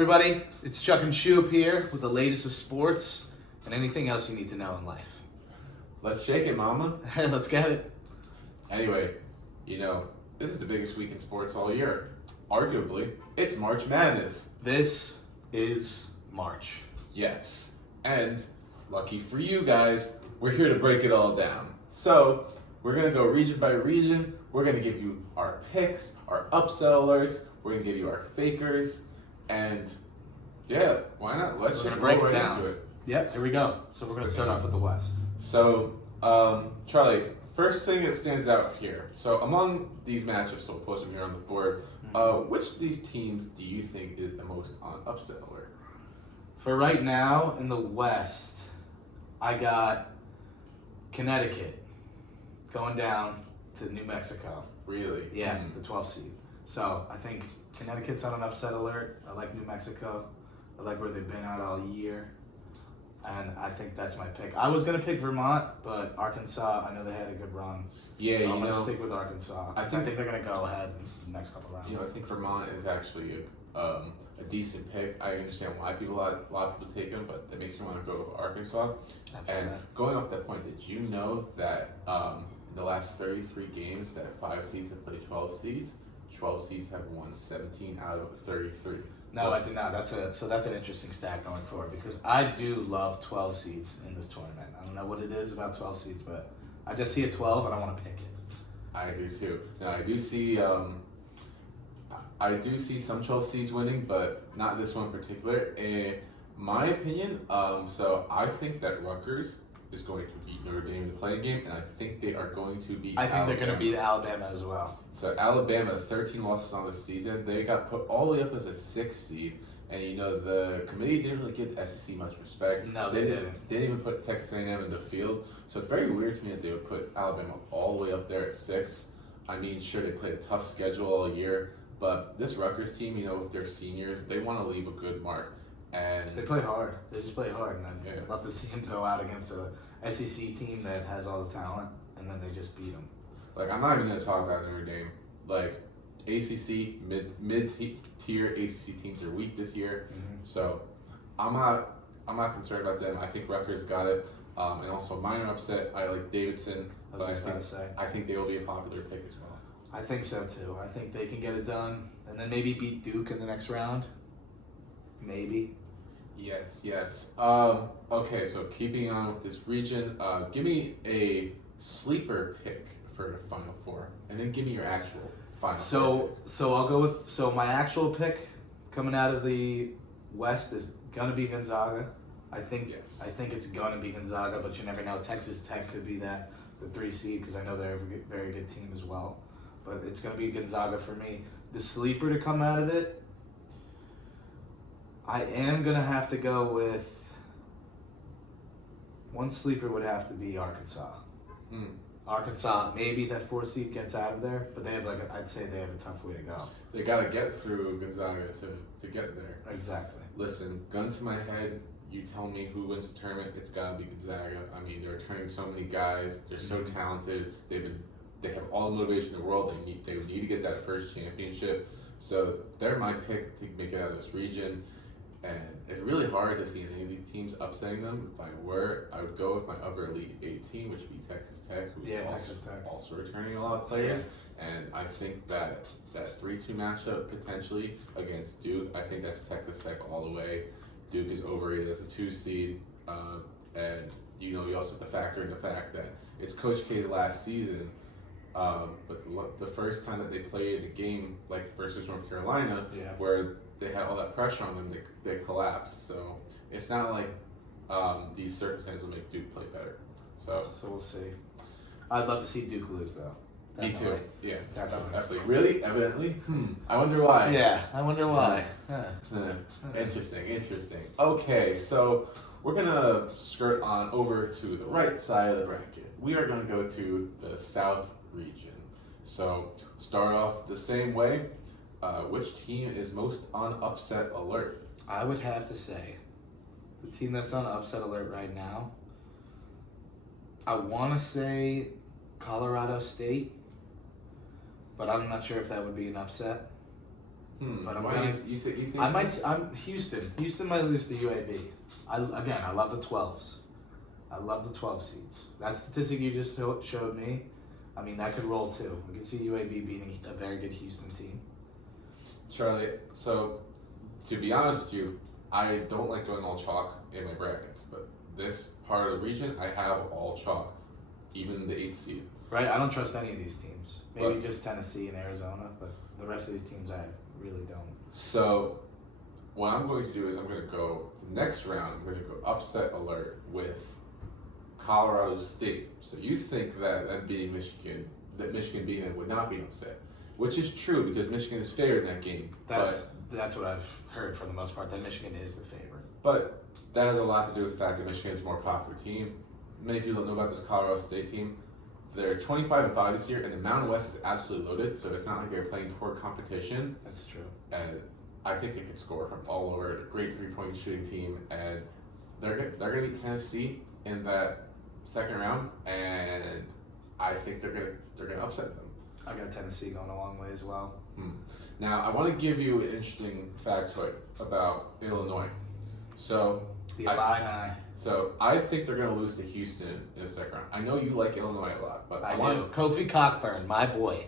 everybody? It's Chuck&Schup here with the latest of sports and anything else you need to know in life. Let's shake it, mama. Let's get it. Anyway, this is the biggest week in sports all year. Arguably, it's March Madness. This is March. Yes. And lucky for you guys, we're here to break it all down. So, we're going to go region by region. We're going to give you our picks, our upset alerts. We're going to give you our fakers. And yeah, why not? Let's just break roll it right down. into it. Yep, here we go. So we're going to start off with the West. So, Charlie, first thing that stands out here. So, among these matchups, so we'll post them here on the board. Which of these teams do you think is the most on upset alert? For right now, in the West, I got Connecticut going down to New Mexico. Really? Yeah, the 12th seed. So I think Connecticut's on an upset alert. I like New Mexico. I like where they've been out all year. And I think that's my pick. I was going to pick Vermont, but Arkansas, I know they had a good run. Yeah, so I'm going to stick with Arkansas. I think they're going to go ahead in the next couple rounds. I think Vermont is actually a decent pick. I understand why a lot of people take them, but that makes me want to go with Arkansas. And going off that point, did you know that in the last 33 games that 5 seeds have played 12 seeds, 12 seeds have won 17 out of 33. No, I did not. That's an interesting stat going forward because I do love 12 seeds in this tournament. I don't know what it is about 12 seeds, but I just see a 12 and I want to pick it. I do too. Now I do see some 12 seeds winning, but not this one in particular. In my opinion, so I think that Rutgers is going to beat Notre Dame in the playing game, and I think they are going to beat Alabama. They're going to beat Alabama as well. So Alabama, 13 losses on the season. They got put all the way up as a 6th seed, and the committee didn't really give the SEC much respect. No, they didn't. They didn't even put Texas A&M in the field. So it's very weird to me that they would put Alabama all the way up there at 6. I mean, sure, they played a tough schedule all year, but this Rutgers team, with their seniors, they want to leave a good mark. And they play hard. They just play hard, and I'd love to see them go out against a SEC team that has all the talent, and then they just beat them. I'm not even going to talk about Notre Dame. ACC, mid-tier ACC teams are weak this year, so I'm not concerned about them. I think Rutgers got it, and also minor upset. I like Davidson, but I think they will be a popular pick as well. I think so too. I think they can get it done, and then maybe beat Duke in the next round. Maybe. Yes. Okay, so keeping on with this region, give me a sleeper pick for the Final Four, and then give me your actual Final Four. So I'll go with my actual pick coming out of the West is gonna be Gonzaga. I think it's gonna be Gonzaga, but you never know. Texas Tech could be the 3 seed because I know they're a very good team as well. But it's gonna be Gonzaga for me. The sleeper to come out of it, I am gonna have to go with one sleeper would have to be Arkansas. Arkansas, maybe that 4 seed gets out of there, but they have I'd say they have a tough way to go. They gotta get through Gonzaga to get there. Exactly. Listen, gun to my head, you tell me who wins the tournament, it's gotta be Gonzaga. I mean, they're returning so many guys, they're so talented, they have all the motivation in the world, they need to get that first championship. So they're my pick to make it out of this region. And it's really hard to see any of these teams upsetting them. If I were, I would go with my other Elite 8 team, which would be Texas Tech, who is also returning a lot of players. Yeah. And I think that 3-2 matchup potentially against Duke, I think that's Texas Tech all the way. Duke is overrated as a 2 seed. And you also have to factor in the fact that it's Coach K's last season. But the first time that they played a game versus North Carolina, where they had all that pressure on them, they collapsed. So it's not like these circumstances will make Duke play better. So we'll see. I'd love to see Duke lose though. Definitely. Me too. Yeah, definitely. Really? Evidently? I wonder why. Yeah, I wonder why. Interesting. Okay, so we're gonna skirt on over to the right side of the bracket. We are gonna go to the South region. So start off the same way. Which team is most on upset alert? I would have to say the team that's on upset alert right now, I want to say Colorado State, but I'm not sure if that would be an upset. But you think I'm Houston. Houston might lose to UAB. I love the 12s. I love the 12 seeds. That statistic you just showed me, I mean, that could roll too. We could see UAB beating a very good Houston team. Charlie, so to be honest with you, I don't like going all chalk in my brackets, but this part of the region, I have all chalk, even the 8th seed. Right, I don't trust any of these teams. Maybe just Tennessee and Arizona, but the rest of these teams I really don't. So what I'm going to do is I'm going to go the next round. I'm going to go upset alert with Colorado State. So you think that beating Michigan, that Michigan beating them would not be upset, which is true because Michigan is favored in that game. That's what I've heard for the most part, that Michigan is the favorite. But that has a lot to do with the fact that Michigan is a more popular team. Many people don't know about this Colorado State team. They're 25-5 this year, and the Mountain West is absolutely loaded, so it's not like they're playing poor competition. That's true. And I think they could score from all over. Great 3-point shooting team, and they're going to beat Tennessee in that second round, and I think they're going to upset them. I got Tennessee going a long way as well. Now, I want to give you an interesting factoid about Illinois. So the Illini. So I think they're going to lose to Houston in the second round. I know you like Illinois a lot, but I do. Kofi Cockburn, my boy,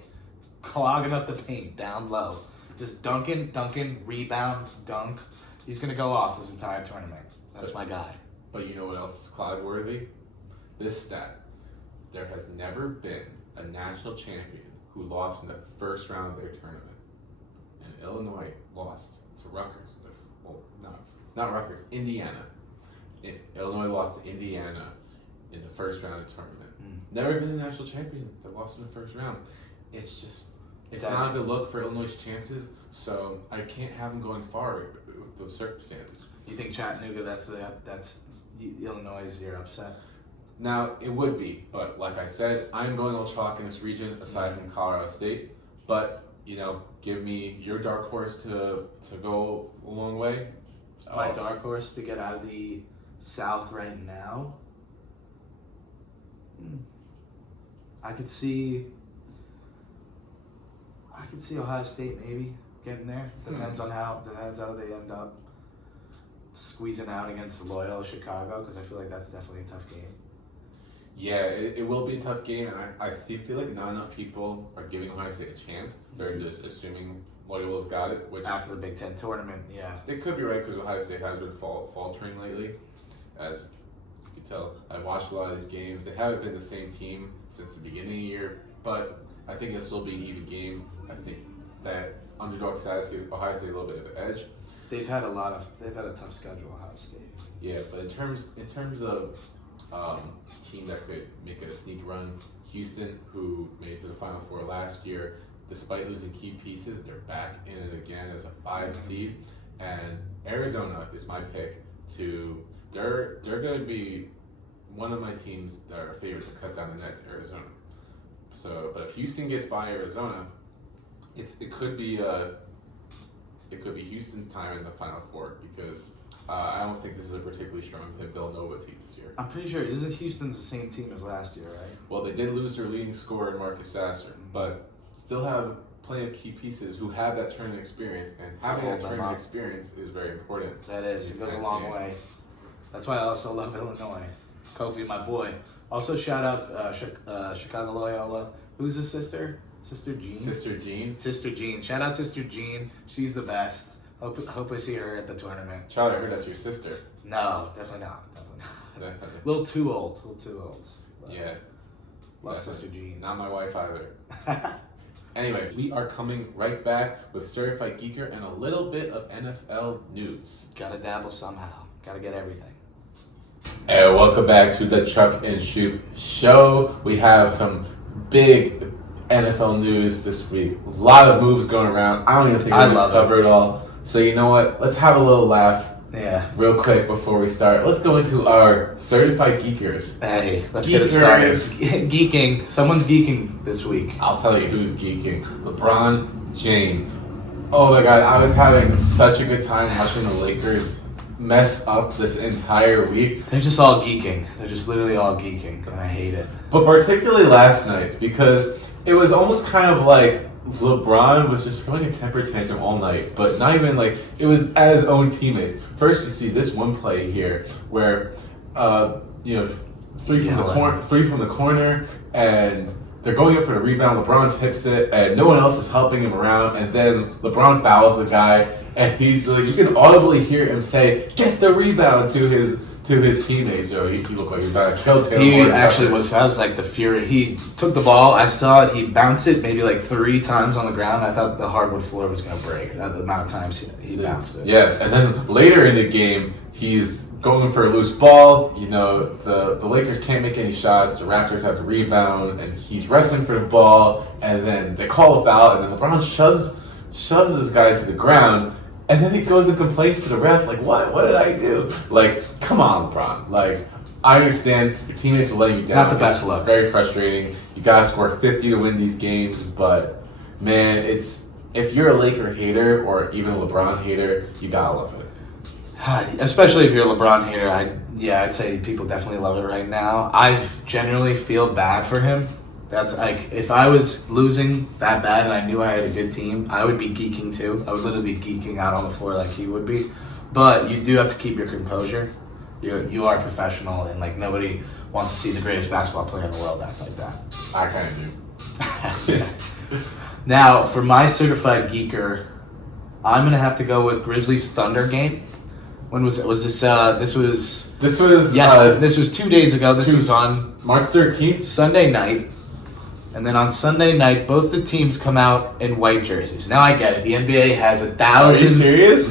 clogging up the paint down low, just dunking, rebound, dunk. He's going to go off this entire tournament. That's my guy. But you know what else is clog worthy? This stat: there has never been a national champion who lost in the first round of their tournament, and Illinois lost to Rutgers. Well, not Rutgers, Indiana. Illinois lost to Indiana in the first round of the tournament. Never been a national champion that lost in the first round. It's not a good look for Illinois' chances, so I can't have them going far with those circumstances. You think Chattanooga, that's Illinois' year upset? Now, it would be, but like I said, I'm going all chalk in this region aside from Colorado State. But, give me your dark horse to go a long way. My dark horse to get out of the South right now? I could see Ohio State maybe getting there. Depends on how they end up squeezing out against Loyola Chicago, because I feel like that's definitely a tough game. Yeah, it will be a tough game, and I feel like not enough people are giving Ohio State a chance. They're just assuming Loyola's got it. Which after the Big Ten tournament, yeah. They could be right, because Ohio State has been faltering lately. As you can tell, I've watched a lot of these games. They haven't been the same team since the beginning of the year, but I think it'll still be an even game. I think that underdog status gives Ohio State a little bit of an edge. They've had a tough schedule, Ohio State. Yeah, but in terms of team that could make a sneak run, Houston, who made it to the Final Four last year, despite losing key pieces, they're back in it again as a 5 seed. And Arizona is my pick to. They're going to be one of my teams that are favored to cut down the nets. Arizona. So, but if Houston gets by Arizona, it could be Houston's time in the Final Four, because I don't think this is a particularly strong Villanova team this year. I'm pretty sure isn't Houston the same team as last year, right? Well, they did lose their leading scorer, Marcus Sasser, but still have plenty of key pieces who have that tournament experience, and having that tournament experience is very important. That is. It goes a long way. That's why I also love Illinois. Kofi, my boy. Also, shout out Chicago Loyola. Who's his sister? Sister Jean. Sister Jean. Shout out Sister Jean. She's the best. Hope I see her at the tournament. Charlie, I heard that's your sister. No, definitely not. A little too old. Yeah. Love Sister Jean. Not my wife either. Anyway, we are coming right back with Certified Geeker and a little bit of NFL news. Gotta dabble somehow. Gotta get everything. Hey, welcome back to the Chuck&Schup show. We have some big NFL news this week. A lot of moves going around. I don't even think we're going to cover it all. So you know what? Let's have a little laugh. Yeah. Real quick before we start. Let's go into our Certified Geekers. Hey, let's get it started. Geeking. Someone's geeking this week. I'll tell you who's geeking. LeBron James. Oh my God, I was having such a good time watching the Lakers mess up this entire week. They're just all geeking. They're just literally all geeking, and I hate it. But particularly last night, because it was almost kind of like LeBron was just throwing a temper tantrum all night, but not even like it was at his own teammates. First, you see this one play here where, three from the corner, and they're going up for the rebound. LeBron tips it, and no one else is helping him around. And then LeBron fouls the guy, and he's like, you can audibly hear him say, "Get the rebound" to his teammates. He looked like he was about to kill Taylor. He actually was. That was like the fury. He took the ball. I saw it. He bounced it maybe like 3 times on the ground. I thought the hardwood floor was gonna break. The amount of times he bounced it. Yeah, and then later in the game, he's going for a loose ball. The Lakers can't make any shots. The Raptors have the rebound, and he's wrestling for the ball. And then they call a foul, and then LeBron shoves this guy to the ground. And then he goes and complains to the refs, like, what did I do? Like, come on, LeBron. Like, I understand your teammates will let you down. Not the best look. Very frustrating. You got to score 50 to win these games. But, man, if you're a Laker hater or even a LeBron hater, you got to love it. Especially if you're a LeBron hater, I'd say people definitely love it right now. I generally feel bad for him. That's like, if I was losing that bad and I knew I had a good team, I would be geeking too. I would literally be geeking out on the floor like he would be. But you do have to keep your composure. You are a professional, and like nobody wants to see the greatest basketball player in the world act like that. I kind of do. Now, for my certified geeker, I'm gonna have to go with Grizzlies Thunder game. When was it? Was this? This was. Yes, this was 2 days ago. This was on March 13th, Sunday night. And then on Sunday night, both the teams come out in white jerseys. Now I get it. The NBA has 1,000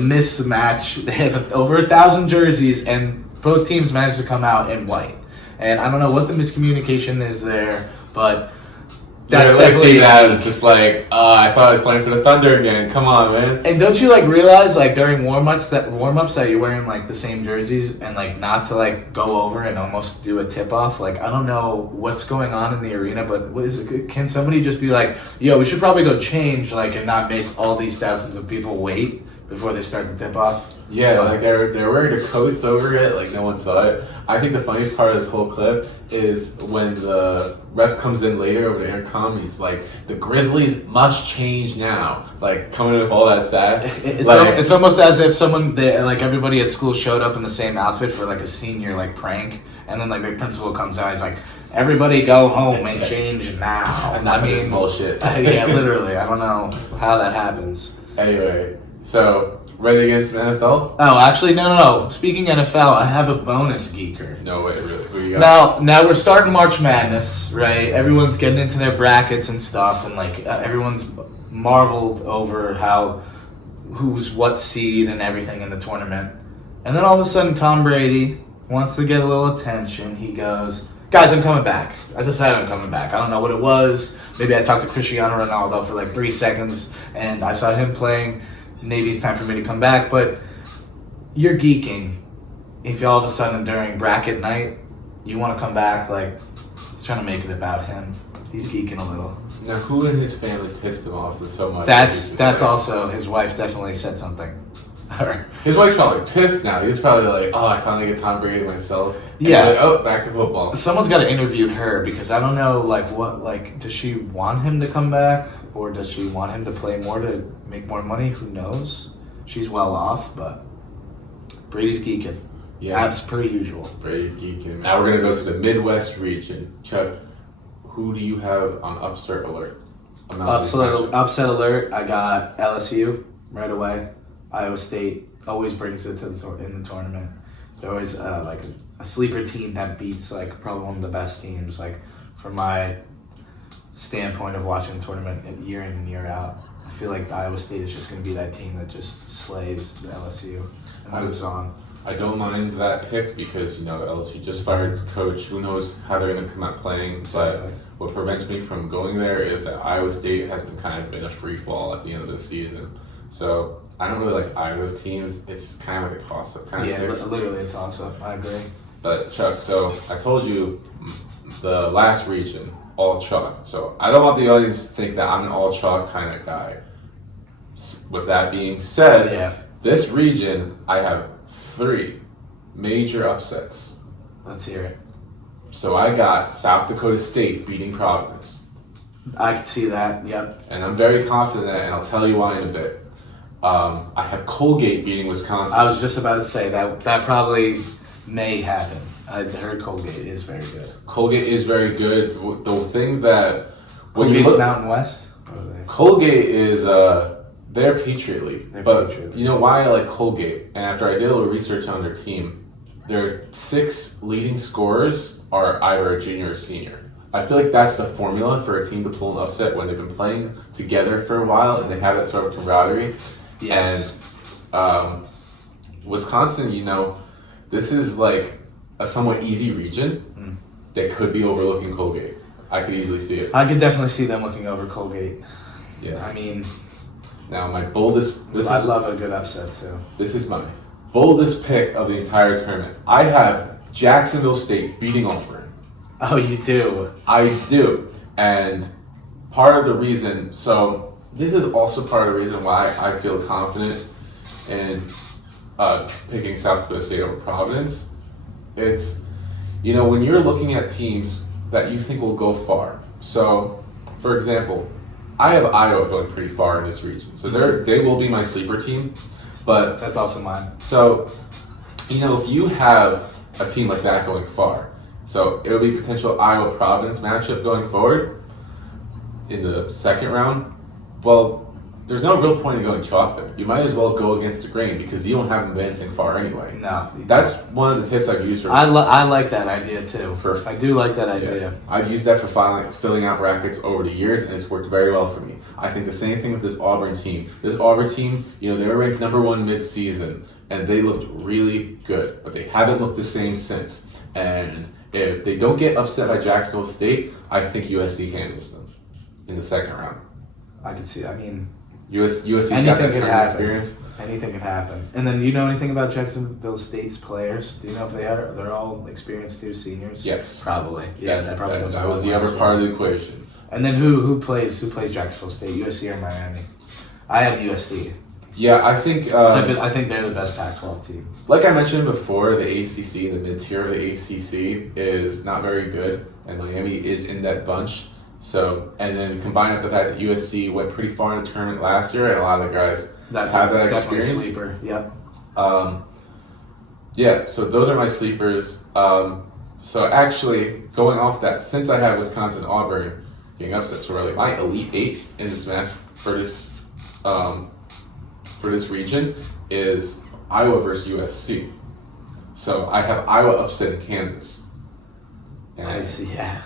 mismatch. They have over 1,000 jerseys, and both teams managed to come out in white. And I don't know what the miscommunication is there, but that's definitely that. It's just like, I thought I was playing for the Thunder again. Come on, man. And don't you realize during warm-ups that you're wearing the same jerseys, and not to go over and almost do a tip-off? I don't know what's going on in the arena, but can somebody just be like, yo, we should probably go change and not make all these thousands of people wait before they start the tip-off? Yeah, they're wearing the coats over it, no one saw it. I think the funniest part of this whole clip is when the ref comes in later over the intercom, he's like, the Grizzlies must change now. Coming in with all that sass. It's almost as if everybody at school showed up in the same outfit for a senior prank, and then the principal comes out, he's like, everybody go home and change now. And I mean, bullshit. Yeah, literally. I don't know how that happens. Anyway, so ready against the NFL? Oh, actually, no. Speaking NFL, I have a bonus geeker. No way, really? Who you got? Now we're starting March Madness, right? Everyone's getting into their brackets and stuff, and everyone's marveled over who's what seed and everything in the tournament. And then all of a sudden, Tom Brady wants to get a little attention. He goes, guys, I'm coming back. I decided I'm coming back. I don't know what it was. Maybe I talked to Cristiano Ronaldo for 3 seconds, and I saw him playing. Maybe it's time for me to come back, but you're geeking if all of a sudden during bracket night you want to come back. He's trying to make it about him. He's geeking a little. Now, who in his family pissed him off so much? That's also his wife. Definitely said something. His wife's probably pissed now. He's probably oh, I finally get Tom Brady myself. And yeah. Oh, back to football. Someone's got to interview her, because I don't know does she want him to come back, or does she want him to play more to make more money? Who knows? She's well off, but Brady's geeking. Yeah, as per usual. Brady's geeking. Now we're gonna go to the Midwest region. Chuck, who do you have on upset alert? Upset alert. I got LSU right away. Iowa State always brings it in the tournament. They're always a sleeper team that beats probably one of the best teams. From my standpoint of watching the tournament year in and year out, I feel like Iowa State is just going to be that team that just slays the LSU and moves on. I don't mind that pick because LSU just fired its coach. Who knows how they're going to come out playing? But what prevents me from going there is that Iowa State has been kind of in a free fall at the end of the season. So I don't really like Iowa's teams. It's just kind of a toss-up. Literally a toss-up. I agree. But Chuck, so I told you the last region, all chalk. So I don't want the audience to think that I'm an all chalk kind of guy. With that being said, this region, I have 3 major upsets. Let's hear it. So I got South Dakota State beating Providence. I could see that. Yep. And I'm very confident in that, and I'll tell you why in a bit. I have Colgate beating Wisconsin. I was just about to say that probably may happen. I heard Colgate is very good. Colgate is very good. The thing that Colgate's Mountain West. Colgate is they're Patriot League, but Patriot League. You know why I like Colgate? And after I did a little research on their team, their 6 leading scorers are either a junior or senior. I feel like that's the formula for a team to pull an upset when they've been playing together for a while and they have that sort of camaraderie. Yes. And Wisconsin, this is like a somewhat easy region that could be overlooking Colgate. I could easily see it. I could definitely see them looking over Colgate. Yes. I mean, now my boldest. I love a good upset too. This is my boldest pick of the entire tournament. I have Jacksonville State beating Auburn. Oh, you do? I do, and part of the reason. So this is also part of the reason why I feel confident in picking South Dakota State over Providence. It's when you're looking at teams that you think will go far. So, for example, I have Iowa going pretty far in this region. So they will be my sleeper team. But that's also mine. So, if you have a team like that going far, so it would be potential Iowa-Providence matchup going forward in the second round. Well, there's no real point in going chalk there. You might as well go against the grain because you don't have them advancing far anyway. No. That's one of the tips I've used for. I like that idea too. I do like that idea. Yeah. I've used that for filling out brackets over the years, and it's worked very well for me. I think the same thing with this Auburn team. This Auburn team, they were ranked number 1 mid-season, and they looked really good, but they haven't looked the same since. And if they don't get upset by Jacksonville State, I think USC handles them in the second round. I can see. I mean, USC's got that tournament experience. Anything can happen. And then, do you know anything about Jacksonville State's players? Do you know if they're all experienced too, seniors? Yes, probably. Yes, that probably that was the other part of the equation. And then who plays Jacksonville State? USC or Miami? I have USC. Yeah, I think. I think they're the best Pac-12 team. Like I mentioned before, the ACC, the mid-tier of the ACC, is not very good, and Miami is in that bunch. So, and then combined with the fact that USC went pretty far in the tournament last year, and a lot of the guys have that experience. Sleeper. Yep. Yeah. So those are my sleepers. So actually, going off that, since I have Wisconsin, Auburn getting upset so early, my Elite 8 in this match for this region is Iowa versus USC. So I have Iowa upsetting Kansas. And I see. Yeah.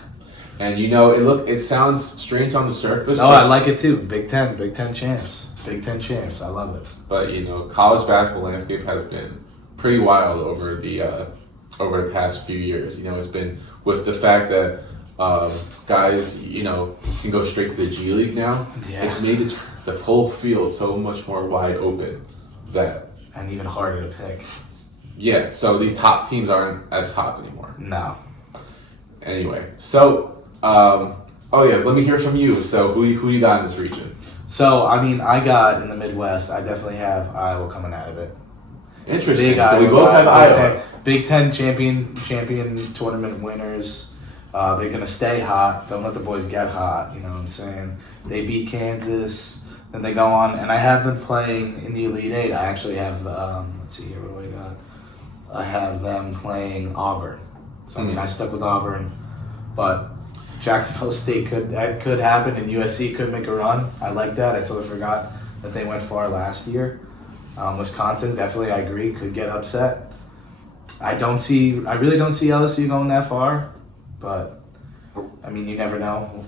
And it sounds strange on the surface. Oh, I like it too. Big Ten champs. Big Ten champs. I love it. But college basketball landscape has been pretty wild over the past few years. It's been with the fact that guys, can go straight to the G League now. Yeah. It's made the whole field so much more wide open and even harder to pick. Yeah. So these top teams aren't as top anymore. No. Anyway, so. Let me hear from you. So who you got in this region? So, I got in the Midwest, I definitely have Iowa coming out of it. Interesting. So we both have Iowa. Big Ten champion tournament winners. They're going to stay hot. Don't let the boys get hot, you know what I'm saying? They beat Kansas, then they go on, and I have them playing in the Elite 8. I actually have, let's see here, what do I got? I have them playing Auburn. So, I stuck with Auburn, but Jacksonville State could happen, and USC could make a run. I like that. I totally forgot that they went far last year. Wisconsin, definitely, I agree, could get upset. I really don't see LSU going that far, but you never know.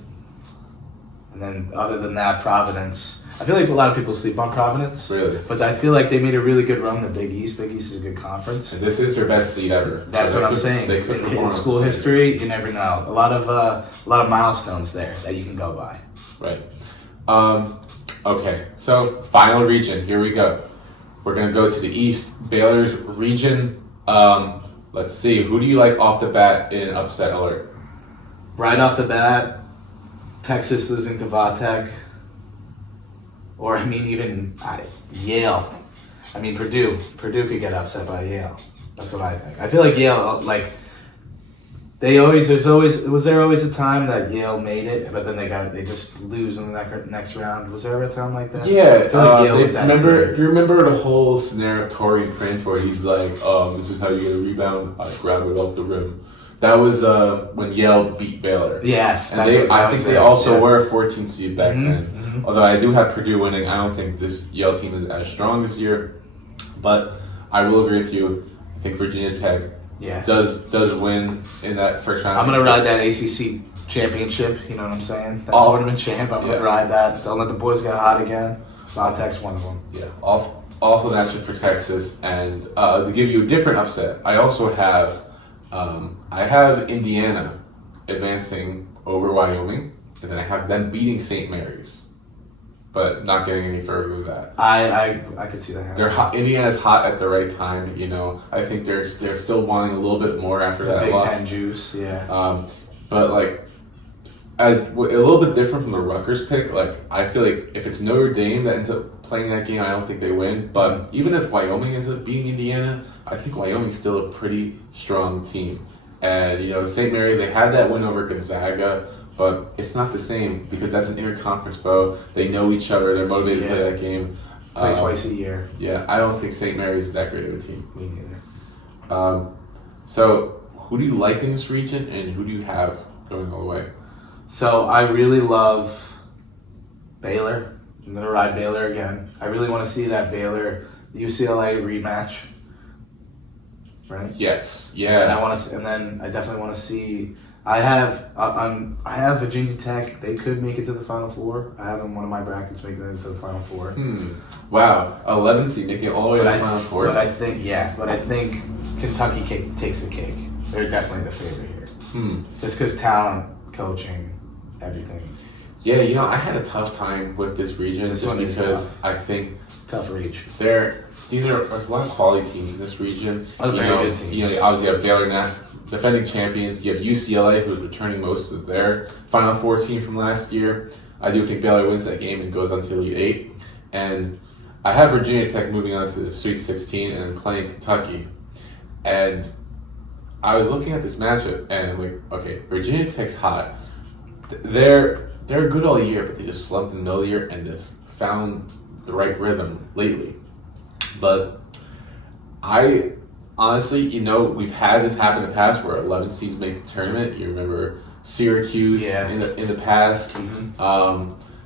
And then other than that, Providence. I feel like a lot of people sleep on Providence. Really? But I feel like they made a really good run in the Big East. Big East is a good conference. And this is their best seed ever. That's what I'm saying. They could in school history, you never know. A lot of milestones there that you can go by. Right. Okay. So final region. Here we go. We're gonna go to the East. Baylor's region. Let's see. Who do you like off the bat in upset alert? Right off the bat, Texas losing to Vatech. Or, even Yale. Purdue. Purdue could get upset by Yale. That's what I think. I feel like Yale, Was there always a time that Yale made it, but then they just lose in the next round? Was there ever a time like that? Yeah, Yale was that team. if you remember the whole scenario of Torian Prince where he's like, this is how you get a rebound, I grab it off the rim. That was when Yale beat Baylor. Yes, and I think they also were a 14 seed back then. Although I do have Purdue winning, I don't think this Yale team is as strong this year. But I will agree with you. I think Virginia Tech does win in that first round. I'm gonna ride that ACC championship. You know what I'm saying? That tournament champ. I'm gonna ride that. Don't let the boys get hot again. Tech's one of them. Yeah. Also matchup for Texas, and to give you a different upset, I also have Indiana advancing over Wyoming, and then I have them beating St. Mary's, but not getting any further than that. I could see that. They're hot. Indiana's hot at the right time. You know, I think they're still wanting a little bit more after that. Big Ten juice, yeah. But like, as a little bit different from the Rutgers pick, like I feel like if it's Notre Dame that ends up playing that game, I don't think they win. But even if Wyoming ends up beating Indiana, I think Wyoming's still a pretty strong team. And you know, St. Mary's, they had that win over Gonzaga, but it's not the same because that's an interconference foe. They know each other. They're motivated to play that game. Play twice a year. Yeah, I don't think St. Mary's is that great of a team. Me neither. So who do you like in this region, and who do you have going all the way? So I really love Baylor. I'm gonna ride Baylor again. I really want to see that Baylor UCLA rematch. Right. Yes. Yeah. And then I definitely want to see. I have Virginia Tech. They could make it to the Final Four. I have them one of my brackets making it to the Final Four. Wow, 11 seed making it all the way to the Final Four. But I think Kentucky takes the cake. They're definitely the favorite here. Just because talent, coaching, everything. Yeah, you know, I had a tough time with this region because I think it's a tough reach. These are a lot of quality teams in this region. Very good teams. You know, obviously you have Baylor now, defending champions. You have UCLA, who's returning most of their Final Four team from last year. I do think Baylor wins that game and goes on to Elite Eight. And I have Virginia Tech moving on to the Sweet 16 and playing Kentucky. And I was looking at this matchup and I'm like, okay, Virginia Tech's hot. They're good all year, but they just slumped in the middle of the year and just found the right rhythm lately. But I honestly, you know, we've had this happen in the past where 11 seeds make the tournament. You remember Syracuse in the past.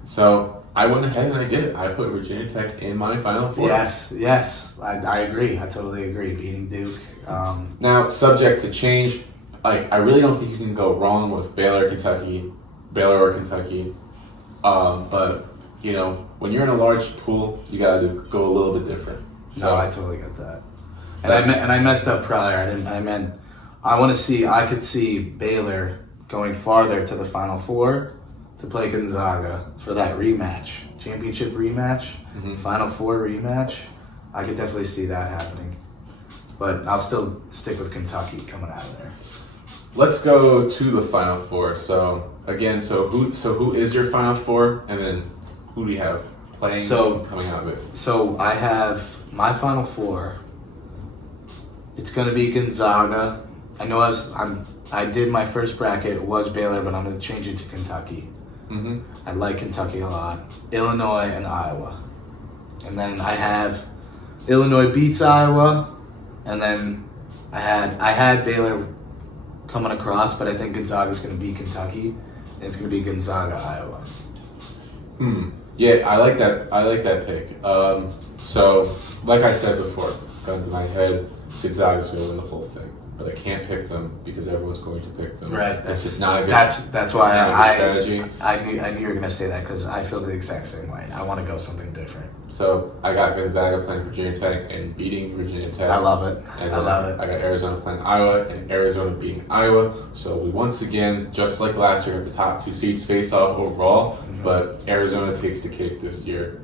So I went ahead and I did it. I put Virginia Tech in my Final Four. Yes. I agree. I totally agree. Beating Duke. Now, subject to change. I really don't think you can go wrong with Baylor or Kentucky. But you know, when you're in a large pool, you gotta go a little bit different. So I totally get that. And I messed up prior. I could see Baylor going farther to the Final Four to play Gonzaga for that rematch, championship rematch, Final Four rematch. I could definitely see that happening. But I'll still stick with Kentucky coming out of there. Let's go to the Final Four. So again, who is your Final Four, and then who do you have playing coming out of it? So I have my Final Four. It's gonna be Gonzaga. I know I did my first bracket. It was Baylor, but I'm gonna change it to Kentucky. I like Kentucky a lot. Illinois and Iowa, and then I have Illinois beats Iowa, and then I had Baylor coming across, but I think Gonzaga's gonna beat Kentucky, and it's gonna be Gonzaga Iowa. Yeah, I like that pick. So like I said before, gun to my head, Gonzaga's gonna win the whole thing, but I can't pick them because everyone's going to pick them. Right. That's just not a good. That's why strategy. I knew you were gonna say that because I feel the exact same way. I want to go something different. So I got Gonzaga playing Virginia Tech and beating Virginia Tech. I love it. And I got Arizona playing Iowa and Arizona beating Iowa. So we once again, just like last year, the top two seeds face off overall, but Arizona takes the cake this year.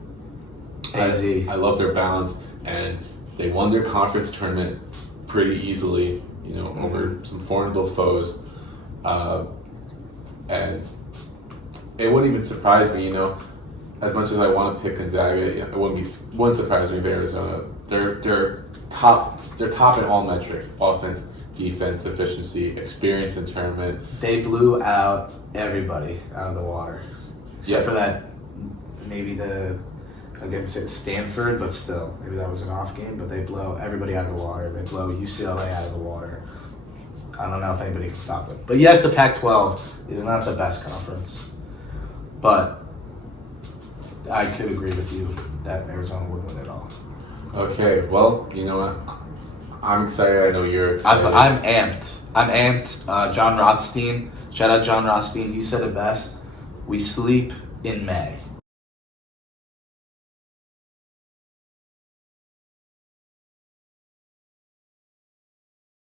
I love their balance, and they won their conference tournament pretty easily, you know, over some formidable foes. And it wouldn't even surprise me, you know, as much as I want to pick Gonzaga, it wouldn't surprise me if Arizona. They're top in all metrics: offense, defense efficiency, experience in tournament. They blew out everybody out of the water, except Yeah. for that maybe against Stanford, but still maybe that was an off game. But they blow everybody out of the water. They blow UCLA out of the water. I don't know if anybody can stop them. But yes, the Pac-12 is not the best conference, but I could agree with you that Arizona would win it all. Okay, well, you know what? I'm excited. I know you're excited. I'm amped. I'm amped. John Rothstein, shout out John Rothstein. He said it best. We sleep in May.